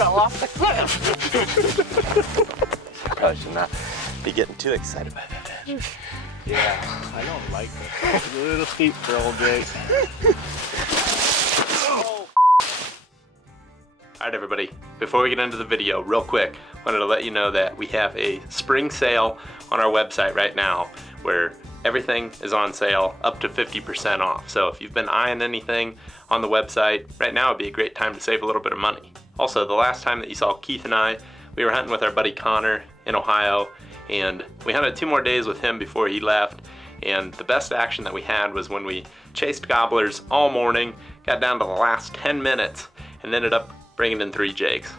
fell off the cliff. Probably should not be getting too excited about that. Yeah, I don't like this. It's a little steep for old Jake. Alright everybody, before we get into the video, real quick, wanted to let you know that we have a spring sale on our website right now where everything is on sale up to 50% off. So if you've been eyeing anything on the website, right now would be a great time to save a little bit of money. Also, the last time that you saw Keith and I, we were hunting with our buddy Connor in Ohio, and we hunted 2 more days with him before he left. And the best action that we had was when we chased gobblers all morning, got down to the last 10 minutes, and ended up bringing in 3 jakes.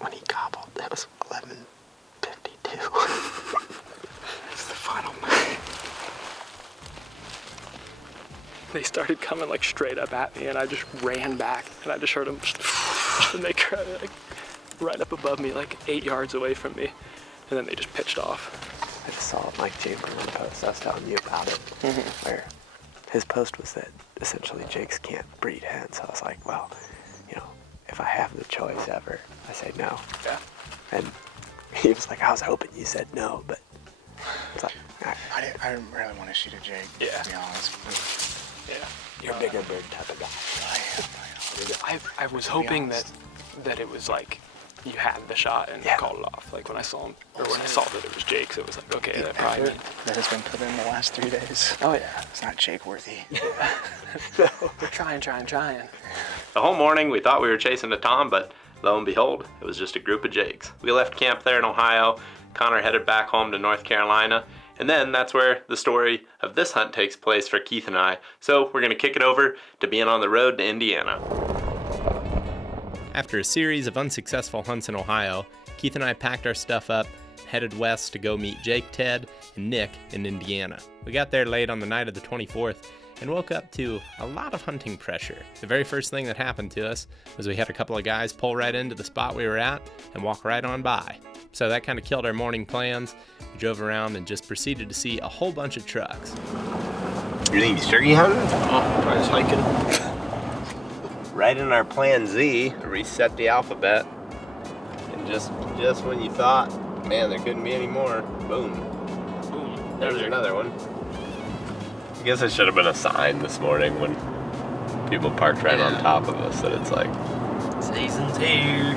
When he gobbled, it was 11:52. It's the final night. They started coming like straight up at me, and I just ran back, and I just heard them and they were like right up above me, like 8 yards away from me, and then they just pitched off. I just saw Mike Chamberlain post I was telling you about it, where his post was that essentially jakes can't breed hens. So I was like, well, you know, if I have the choice ever, I say no. Yeah. And he was like, I was hoping you said no, but it's like, I didn't really want to shoot a Jake, Yeah. to be honest. Yeah. you're a bigger bird type of guy. I was hoping that it was like you had the shot and called it off. Like when I saw him, or when I saw that it was Jake's, it was like, okay, that probably means. That has been put in the last 3 days. Oh yeah. It's not Jake worthy. We're trying. The whole morning we thought we were chasing a tom, but lo and behold, it was just a group of jakes. We left camp there in Ohio, Connor headed back home to North Carolina, and then that's where the story of this hunt takes place for Keith and I. So we're gonna kick it over to being on the road to Indiana. After a series of unsuccessful hunts in Ohio, Keith and I packed our stuff up, headed west to go meet Jake, Ted, and Nick in Indiana. We got there late on the night of the 24th and woke up to a lot of hunting pressure. The very first thing that happened to us was we had a couple of guys pull right into the spot we were at and walk right on by. So that kind of killed our morning plans. We drove around and just proceeded to see a whole bunch of trucks. You think he's turkey hunting? Oh, I was hiking. Right in our plan Z, reset the alphabet, and just when you thought, man, there couldn't be any more, boom. There's another one. I guess it should have been a sign this morning when people parked right on top of us that it's like, season's here.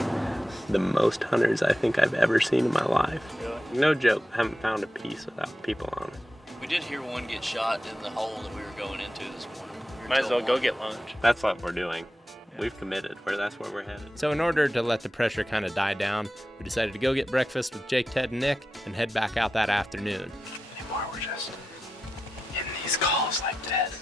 The most hunters I think I've ever seen in my life. Really? No joke, I haven't found a piece without people on it. We did hear one get shot in the hole that we were going into this morning. Might as well go get lunch. That's what we're doing. We've committed. That's where we're headed. So in order to let the pressure kind of die down, we decided to go get breakfast with Jake, Ted, and Nick and head back out that afternoon. Anymore, we're just hitting these calls like this.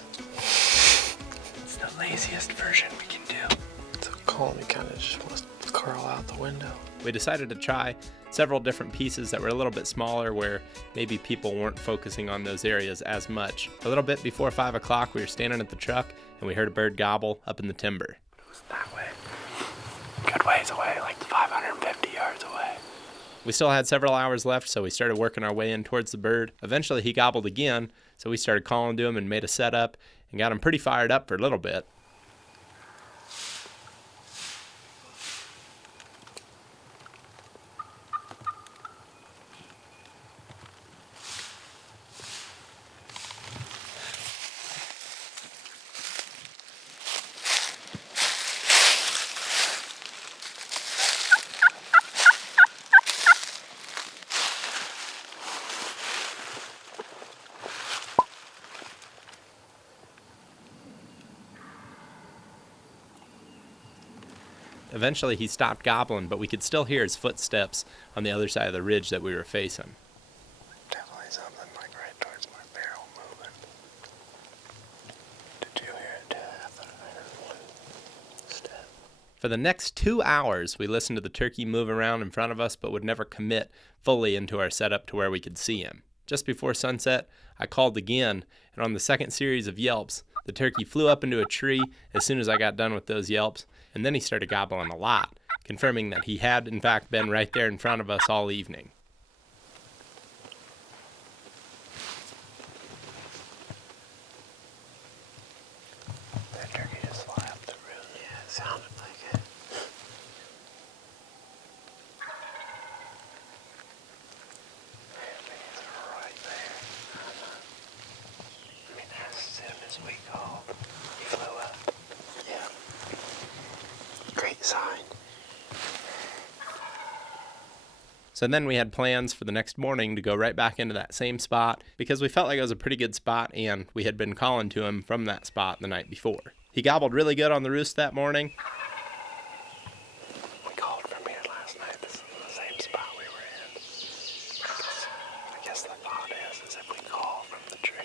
It's the laziest version we can do. So call me kind of just wants to curl out the window. We decided to try several different pieces that were a little bit smaller where maybe people weren't focusing on those areas as much. A little bit before 5 o'clock, we were standing at the truck and we heard a bird gobble up in the timber. That way. Good ways away, like 550 yards away. We still had several hours left, so we started working our way in towards the bird. Eventually he gobbled again, so we started calling to him and made a setup and got him pretty fired up for a little bit. Eventually he stopped gobbling, but we could still hear his footsteps on the other side of the ridge that we were facing. Definitely something like right towards my barrel moving. Did you hear it, Dad? I thought I heard For the next 2 hours, we listened to the turkey move around in front of us, but would never commit fully into our setup to where we could see him. Just before sunset, I called again, and on the second series of yelps, the turkey flew up into a tree as soon as I got done with those yelps, and then he started gobbling a lot, confirming that he had, in fact, been right there in front of us all evening. That turkey just fly up the roof. Yeah, it sounded like it. Right there. I mean, as soon as we called, he flew up. Yeah. Great sign. So then we had plans for the next morning to go right back into that same spot because we felt like it was a pretty good spot and we had been calling to him from that spot the night before. He gobbled really good on the roost that morning. We called from here last night. This is the same spot we were in. I guess the thought is if we call from the tree,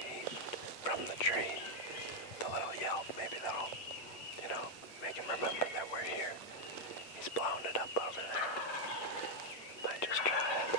the little yelp, maybe that'll, make him remember that we're here. He's blown it up over there. Might just try it.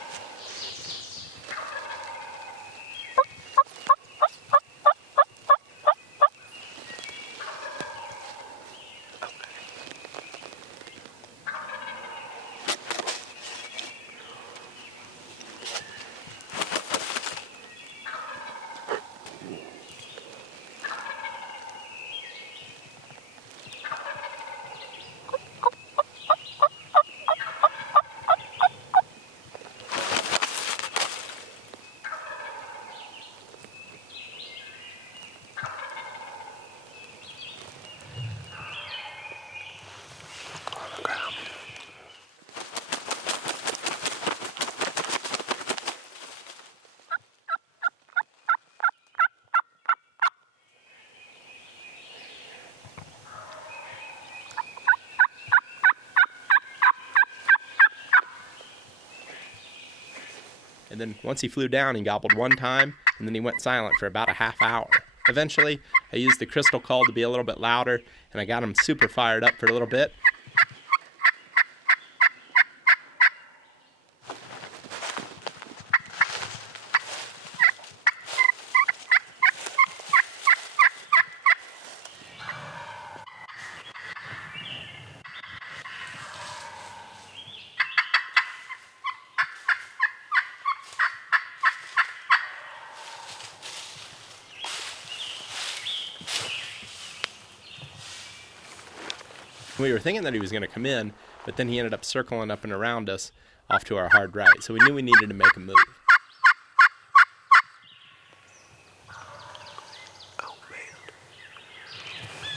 And then once he flew down, he gobbled one time, and then he went silent for about a half hour. Eventually, I used the crystal call to be a little bit louder, and I got him super fired up for a little bit. We were thinking that he was going to come in, but then he ended up circling up and around us off to our hard right, so we knew we needed to make a move. Oh, man.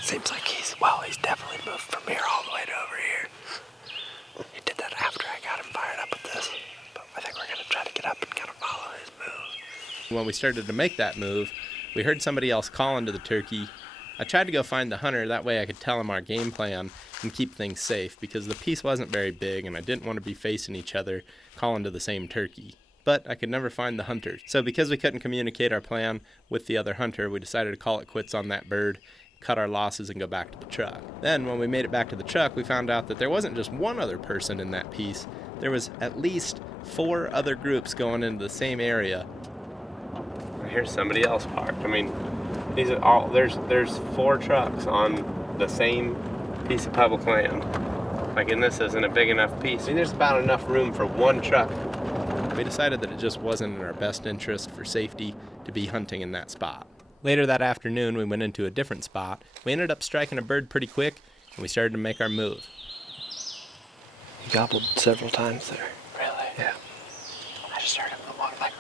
Seems like he's definitely moved from here all the way to over here. He did that after I got him fired up with this, but I think we're going to try to get up and kind of follow his move. When we started to make that move, we heard somebody else calling to the turkey. I tried to go find the hunter, that way I could tell him our game plan and keep things safe, because the piece wasn't very big and I didn't want to be facing each other calling to the same turkey. But I could never find the hunter. So because we couldn't communicate our plan with the other hunter, we decided to call it quits on that bird, cut our losses, and go back to the truck. Then when we made it back to the truck, we found out that there wasn't just one other person in that piece. There was at least 4 other groups going into the same area. Here's somebody else parked. I mean, these are all there's 4 trucks on the same piece of public land. Like, and this isn't a big enough piece. I mean, there's about enough room for 1 truck. We decided that it just wasn't in our best interest for safety to be hunting in that spot. Later that afternoon, we went into a different spot. We ended up striking a bird pretty quick, and we started to make our move. He gobbled several times there. Really? Yeah. I just heard him like.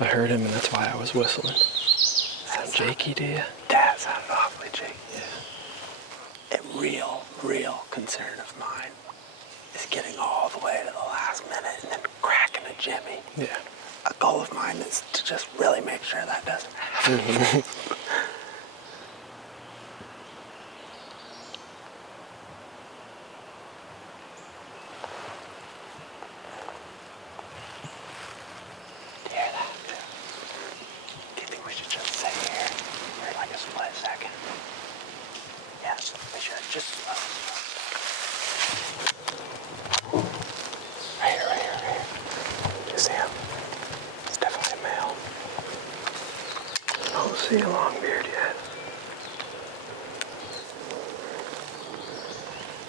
I heard him, and that's why I was whistling. Sound shaky to you? That sounded awfully shaky. Yeah. A real concern of mine is getting all the way to the last minute and then cracking a jimmy. Yeah. A goal of mine is to just really make sure that doesn't happen. Just slow. see a long beard yet.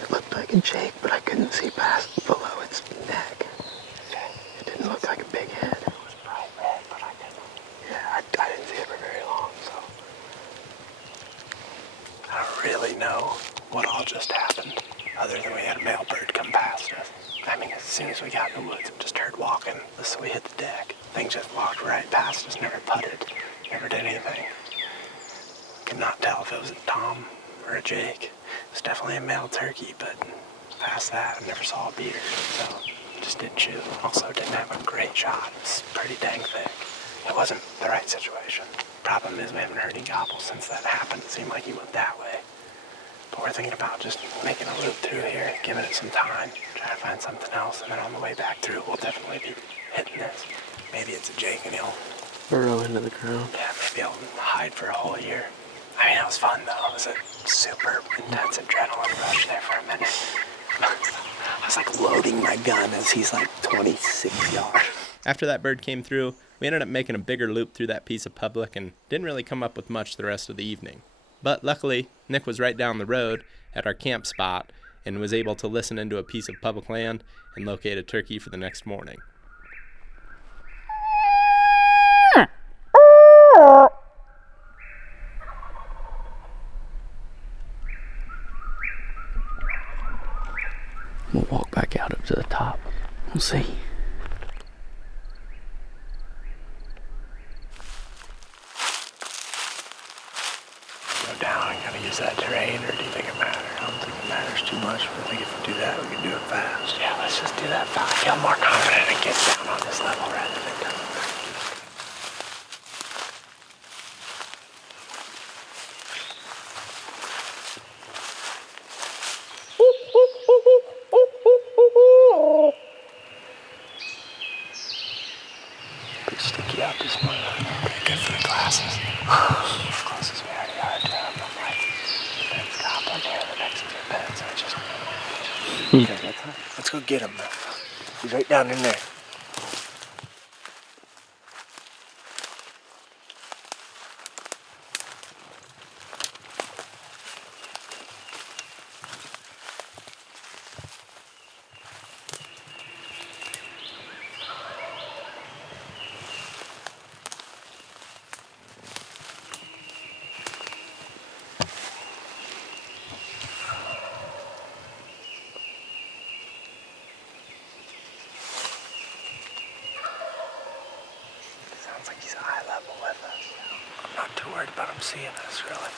It looked like a jake, but I couldn't see past below its neck. It didn't look like a big head. It was bright red, but I couldn't. Yeah, I didn't see it for very long, so. I don't really know what all just happened, other than we had a male bird come past us. I mean, as soon as we got in the woods and just heard walking, so we hit the deck. Things just walked right past us, never putted, never did anything. Could not tell if it was a tom or a jake. It was definitely a male turkey, but past that, I never saw a beard, so just didn't shoot. Also, didn't have a great shot. It's pretty dang thick. It wasn't the right situation. Problem is, we haven't heard any gobbles since that happened. It seemed like he went that way. But we're thinking about just making a loop through here, giving it some time, trying to find something else, and then on the way back through, we'll definitely be hitting this. Maybe it's a jake and he'll burrow into the ground. Yeah, maybe I'll hide for a whole year. I mean, it was fun though. It was a super intense adrenaline rush there for a minute. I was like loading my gun as he's like 26 yards. After that bird came through, we ended up making a bigger loop through that piece of public and didn't really come up with much the rest of the evening. But luckily, Nick was right down the road at our camp spot and was able to listen into a piece of public land and locate a turkey for the next morning. We'll walk back out up to the top. We'll see. Go down and kind of use that terrain, or do you think it matters? I don't think it matters too much, but I think if we do that, we can do it fast. Yeah, let's just do that fast. I feel more confident it gets down on this level rather than down. Pretty sticky out this morning. Pretty good for the glasses. As close as we already are to him. I'm like, Ben's gobbling here the next few minutes. I just. Okay, let's go get him though. He's right down in there. Sounds like he's eye level with us. I'm not too worried about him seeing us, really.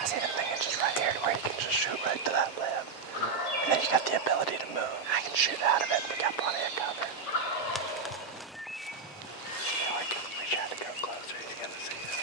I see the thing is just right here where you can just shoot right to that limb. And then you got the ability to move. I can shoot out of it, we got plenty of cover. I can reach out to go closer, you're gonna see this.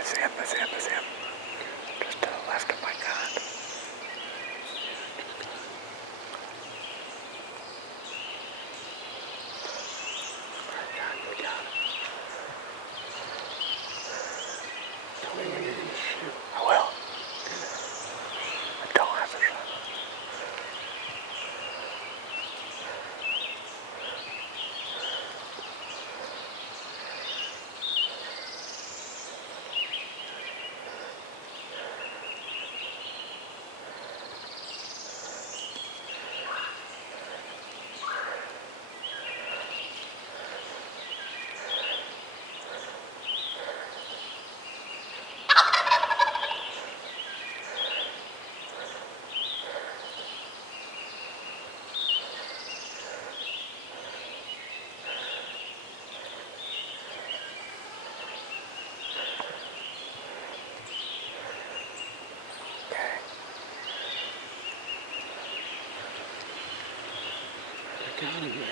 I see him. Just to the left of my gun. We got him. Tell me when you're gonna shoot. I will. I don't have a shot. Got him there.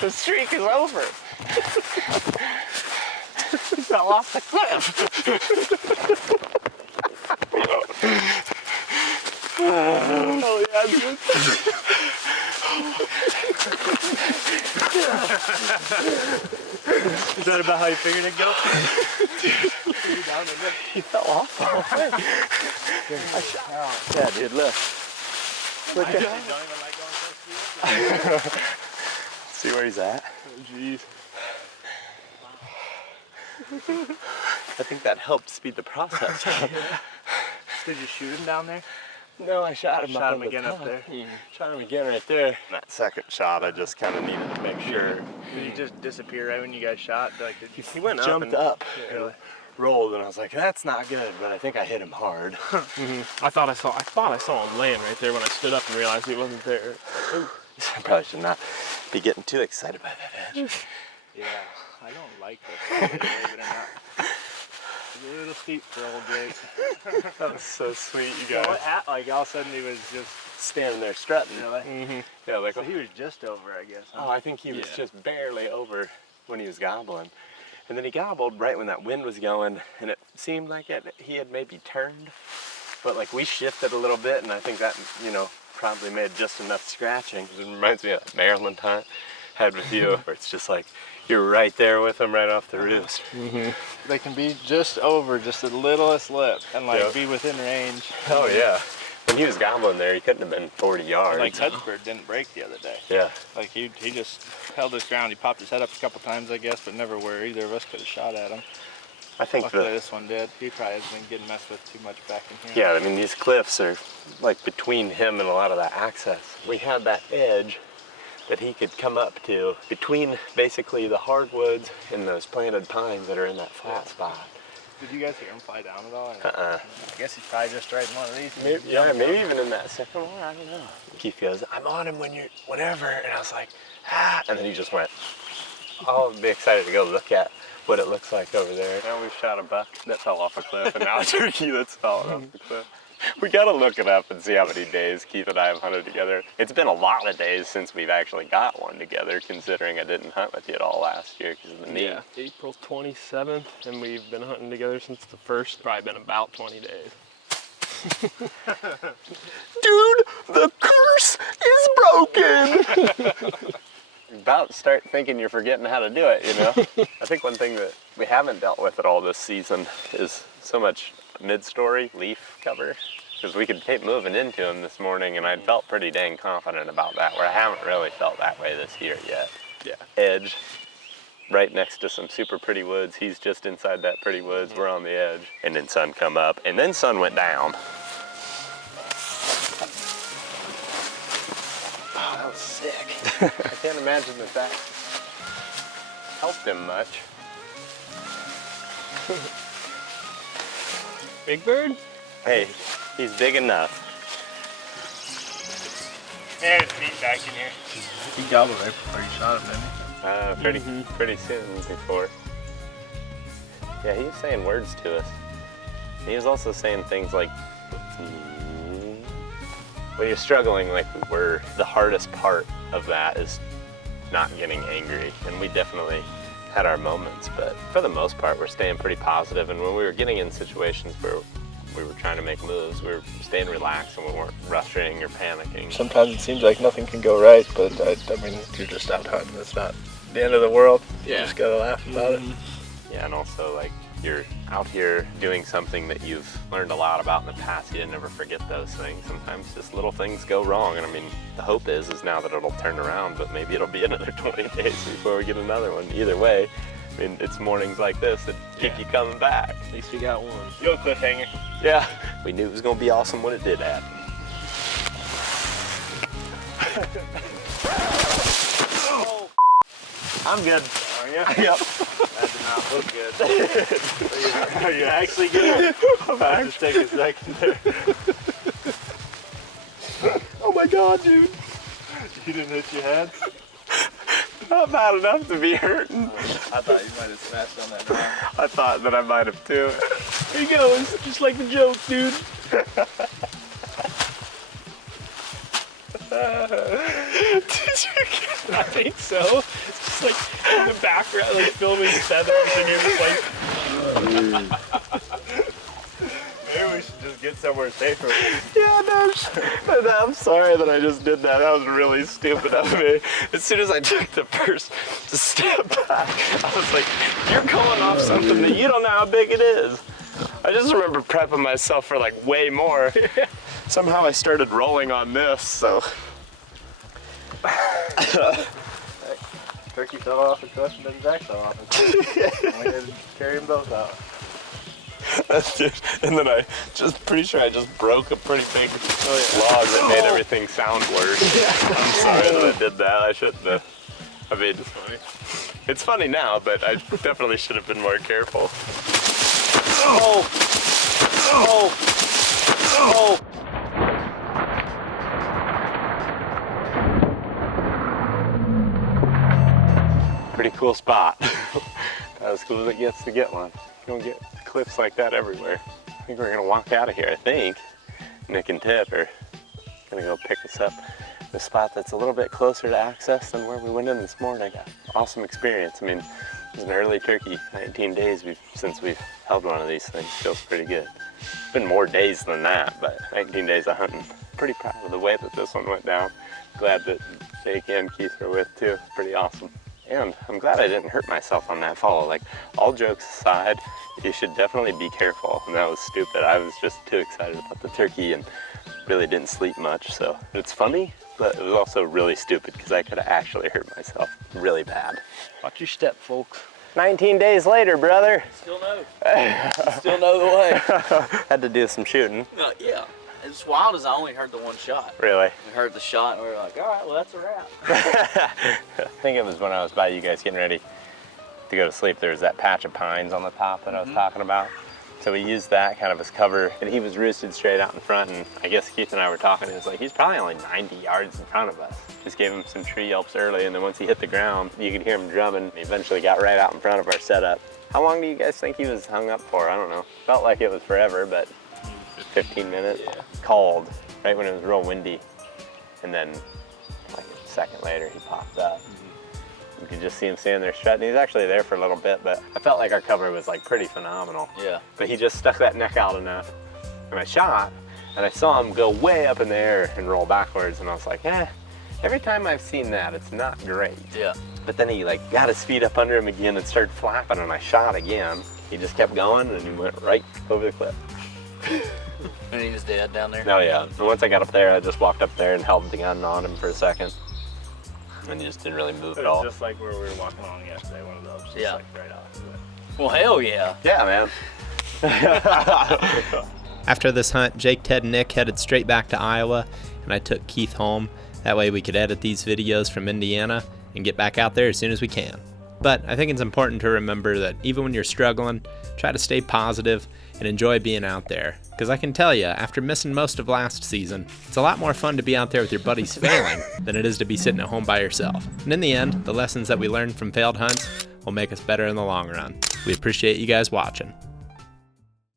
The streak is over. He fell off the cliff. Oh yeah, dude. Is that about how you figured it'd go? He fell off the whole thing. I shot. Yeah, dude, look. Look at Don't even like going so speed. See where he's at? Oh, jeez. I think that helped speed the process. Did you shoot him down there? No, I shot him. Shot him again up there. Shot him again right there. That second shot, I just kind of needed to make sure. Did he just disappear right when you guys shot? Like, did He went jumped up, and rolled, and I was like, "That's not good." But I think I hit him hard. I thought I saw him laying right there when I stood up and realized he wasn't there. I probably should not be getting too excited by that edge. Yeah, I don't like this, believe it or not. It's a little steep for old Jake. That was so sweet, you So guys. what happened? Like all of a sudden he was just Standing there strutting. really. Yeah, like. So he was just over, I guess. Huh? Oh, I think he was just barely over when he was gobbling. And then he gobbled right when that wind was going, and it seemed like he had maybe turned. But like we shifted a little bit, and I think that, probably made just enough scratching. It reminds me of that Maryland hunt I had with you, where it's just like you're right there with him right off the roost. They can be just over, just the littlest lip, and like Yep. be within range. Oh yeah. When he was gobbling there, he couldn't have been 40 yards. Like Hudspur didn't break the other day. Yeah. Like he just held his ground. He popped his head up a couple times, I guess, but never where either of us could have shot at him. I think Luckily this one did. He probably hasn't been getting messed with too much back in here. yeah, I mean, these cliffs are like between him and a lot of that access. We had that edge that he could come up to between basically the hardwoods and those planted pines that are in that flat spot. Did you guys hear him fly down at all? Uh-uh. I guess he's probably just right in one of these. Maybe even in that second one, I don't know. Keith goes, "I'm on him whenever," and I was like, "Ah," and then he just went. I'll be excited to go look at what it looks like over there. Now we've shot a buck that fell off a cliff, and now a turkey that's fallen off the cliff. We gotta look it up and see how many days Keith and I have hunted together. It's been a lot of days since we've actually got one together, considering I didn't hunt with you at all last year because of the knee. Yeah, April 27th, and we've been hunting together since the first. Probably been about 20 days. Dude, the curse is broken! You're about to start thinking you're forgetting how to do it, I think one thing that we haven't dealt with at all this season is so much mid-story leaf cover, because we could keep moving into them this morning, and I'd felt pretty dang confident about that, where I haven't really felt that way this year yet. Yeah. Edge, right next to some super pretty woods. He's just inside that pretty woods. We're on the edge. And then sun come up, and then sun went down. Oh, that was sick. I can't imagine that helped him much. Big bird? Hey, he's big enough. Man, it's neat back in here. He gobbled right before you shot him, didn't he? Pretty soon before. Yeah, he was saying words to us. He was also saying things like, when you're struggling like we were, the hardest part of that is not getting angry. And we definitely had our moments, but for the most part, we're staying pretty positive. And when we were getting in situations where we were trying to make moves, we were staying relaxed and we weren't rushing or panicking. Sometimes it seems like nothing can go right, but I mean, you're just out hunting. It's not the end of the world. You just gotta laugh about it. Yeah, and also like you're out here doing something that you've learned a lot about in the past. You didn't ever forget those things. Sometimes just little things go wrong, and I mean, the hope is now that it'll turn around, but maybe it'll be another 20 days before we get another one. Either way, I mean, it's mornings like this that keep you coming back. At least we got one. Yo, cliffhanger. Yeah, we knew it was gonna be awesome when it did happen. I'm good. Are you? Yep. That did not look good. Are you actually good? I'll just take a second there. Oh my God, dude. You didn't hit your head? Not bad enough to be hurting. I thought you might have smashed on that rock. I thought that I might have too. Here he goes, just like the joke, dude. I think so. It's just like in the background, like filming feathers, and you're just like. Maybe we should just get somewhere safer. Yeah, no, I'm sorry that I just did that. That was really stupid of me. As soon as I took the first step back, I was like, you're going off something that you don't know how big it is. I just remember prepping myself for like way more. Somehow I started rolling on this, so. Turkey fell off the cliff and then Zach fell off the cliff. We had to carry them both out. And then I just pretty sure I just broke a pretty big log that made everything sound worse. I'm sorry that I did that. I shouldn't have. I mean, it's funny now, but I definitely should have been more careful. Oh! Oh! Oh! Pretty cool spot. Not as cool as it gets to get one. You don't get cliffs like that everywhere. I think we're gonna walk out of here, I think. Nick and Tip are gonna go pick us up the spot that's a little bit closer to access than where we went in this morning. Awesome experience. I mean, it was an early turkey, 19 days since we've held one of these things. Feels pretty good. It's been more days than that, but 19 days of hunting. Pretty proud of the way that this one went down. Glad that Jake and Keith were with too. It's pretty awesome. And I'm glad I didn't hurt myself on that follow. Like, all jokes aside, you should definitely be careful. And that was stupid. I was just too excited about the turkey and really didn't sleep much. So it's funny, but it was also really stupid because I could have actually hurt myself really bad. Watch your step, folks. 19 days later, brother. Still know. Still know the way. Had to do some shooting. Yeah. As wild as I only heard the one shot. Really? We heard the shot and we were like, all right, well, that's a wrap. I think it was when I was by you guys getting ready to go to sleep. There was that patch of pines on the top that I was talking about. So we used that kind of as cover, and he was roosted straight out in front, and I guess Keith and I were talking, and it was like, he's probably only 90 yards in front of us. Just gave him some tree yelps early, and then once he hit the ground, you could hear him drumming. He eventually got right out in front of our setup. How long do you guys think he was hung up for? I don't know. Felt like it was forever, but 15 minutes. Yeah. Cold, right when it was real windy. And then like a second later, he popped up. You could just see him standing there strutting. He was actually there for a little bit, but I felt like our cover was like pretty phenomenal. Yeah. But he just stuck that neck out enough. And I shot, and I saw him go way up in the air and roll backwards, and I was like, every time I've seen that, it's not great. Yeah. But then he like got his feet up under him again and started flapping, and I shot again. He just kept going, and he went right over the cliff. And he was dead down there? Oh yeah. And once I got up there, I just walked up there and held the gun on him for a second. And he just didn't really move at all. Just like where we were walking along yesterday, one of those. Just Yeah. like right off of it. Well, hell yeah. Yeah, man. After this hunt, Jake, Ted, and Nick headed straight back to Iowa, and I took Keith home. That way we could edit these videos from Indiana and get back out there as soon as we can. But I think it's important to remember that even when you're struggling, try to stay positive and enjoy being out there. Because I can tell you, after missing most of last season, it's a lot more fun to be out there with your buddies failing than it is to be sitting at home by yourself. And in the end, the lessons that we learned from failed hunts will make us better in the long run. We appreciate you guys watching.